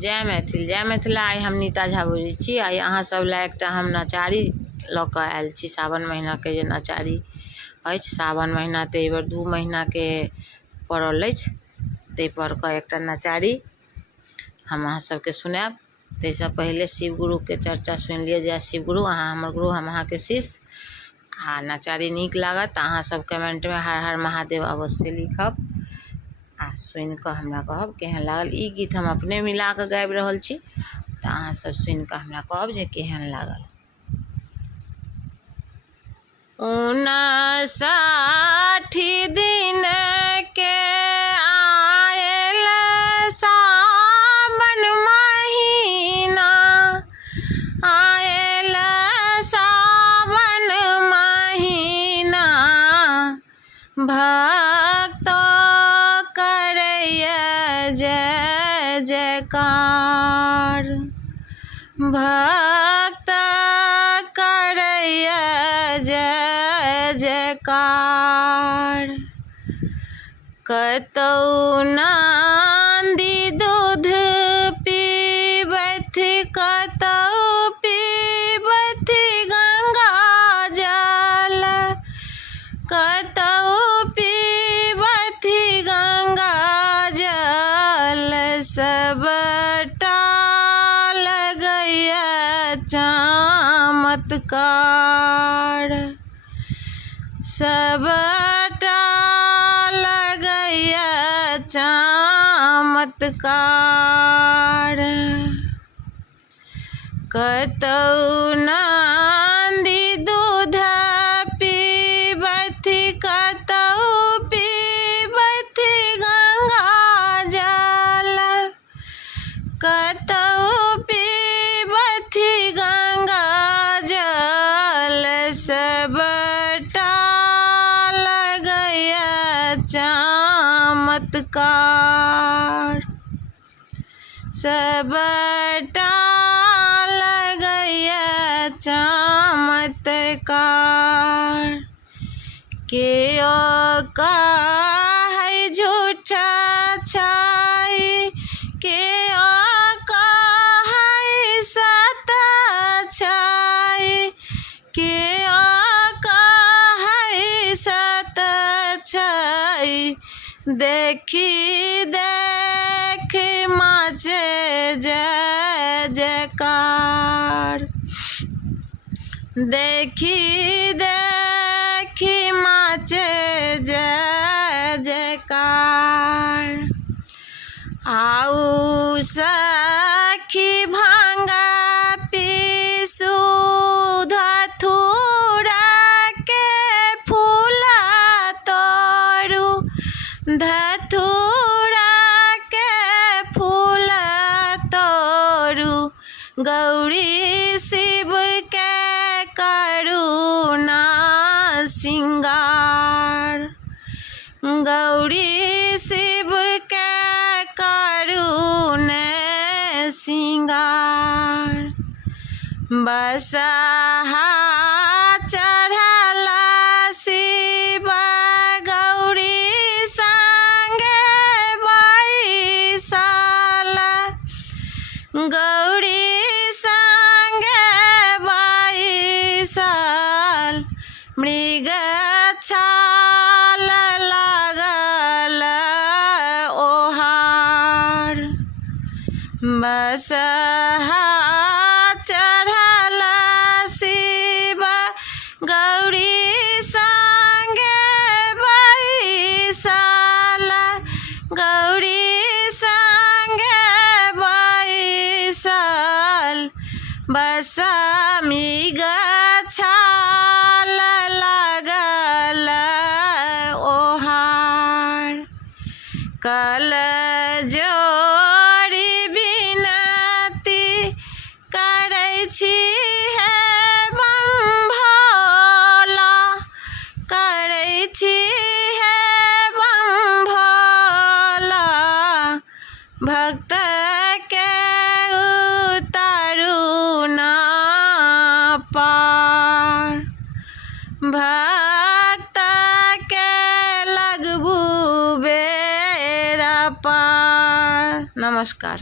जय मिथिला। आई हम नीता झा बोलै छी। आई अहाँ सब ला एकटा हम नचारी लऽ कऽ आयल छी। सावन महीना के जे नचारी अछि, सावन महीना तऽ एहि बेर 2 महीना के पड़ल अछि, ताहि पर कऽ एकटा नचारी हम अहाँ सबके सुनाएब। ताहिसँ पहिले शिव गुरु के चर्चा सुनि लिअ। जय शिव गुरु। अहाँ हमर गुरु, हम अहाँ के शिष्य। आ नचारी नीक लागत अहाँ सब कमेंट में हर हर महादेव अवश्य लिखब आ सुनि कऽ हमरा कहब केहन लागल। ई गीत हम अपने मिला कऽ गाबि रहल छी, तऽ अहाँ सब सुनि कऽ हमरा कहब जे केहन लागल। 59 दिन के आयल सावन महीना, आयल सावन महीना, भक्त करैया जय जयकार, भक्त करैया जय जयकार। कतौ नंदी दूध पीबथ, कतौ पीबथ गंगा जल, कतौ पीबथ गंगा जल, सबटा लगैया चमत्कार, सबटा लगैया चमत्कार। कतौ नंदी दूध पीबथ, कतौ पीबथ गंगा जल, कतौ पीबथ गंगा जल, सबटा लगैया चमत्कार, सबटा लगैया चमत्कार। केओ कहै झूठा छै, केओ कहै सत छै, केओ कहै सत छै, देखी देखी माचे जय जयकार, देखी देखी माचे जय जयकार। आउ सखी भांगा पीसू, धतूरा के फूला तोड़ू, धतूरा के फूला तोड़ू, गौरी शिव के करुणा सिंगार, गौरी शिव के करुणा सिंगार। बसहा चढ़ला शिव गौरी संगे बैसल, गौरी संगे बैसल, मृग छाल लागल ओहार। बसहा चढ़ला शिव गौरी संगे बैसल, गौरी संगे बैसल, बसा मृग छाल लागल ओहार। कल जोड़ी बिनती करै छी हे बम भोला, करै छी हे बम भोला, भक्त के उतारू ना पार, भक्त के लगबू बेरा पार। नमस्कार।